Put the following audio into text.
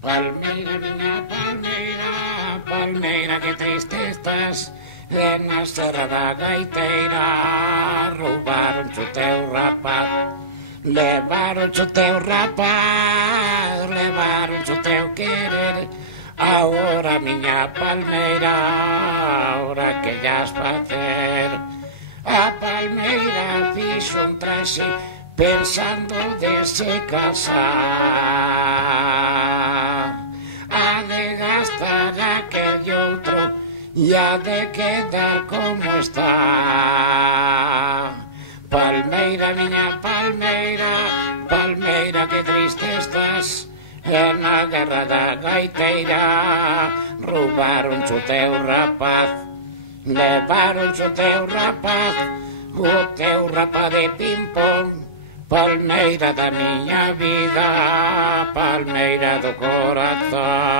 Palmeira, miña palmeira, palmeira, que triste estás. E na serra da gaiteira roubaron o teu rapaz. Levaron o teu rapaz, levaron o teu querer. Agora, miña palmeira, ahora que llas facer? A palmeira fixo un traxe pensando de se casar. A de gastar aquel outro e a de quedar como está. Palmeira, miña palmeira, palmeira, que triste estás. E na guerra da gaiteira roubaron o teu rapaz. Levaron o teu rapaz, o teu rapaz de ping-pong. Palmeira da miña vida, palmeira do corazón.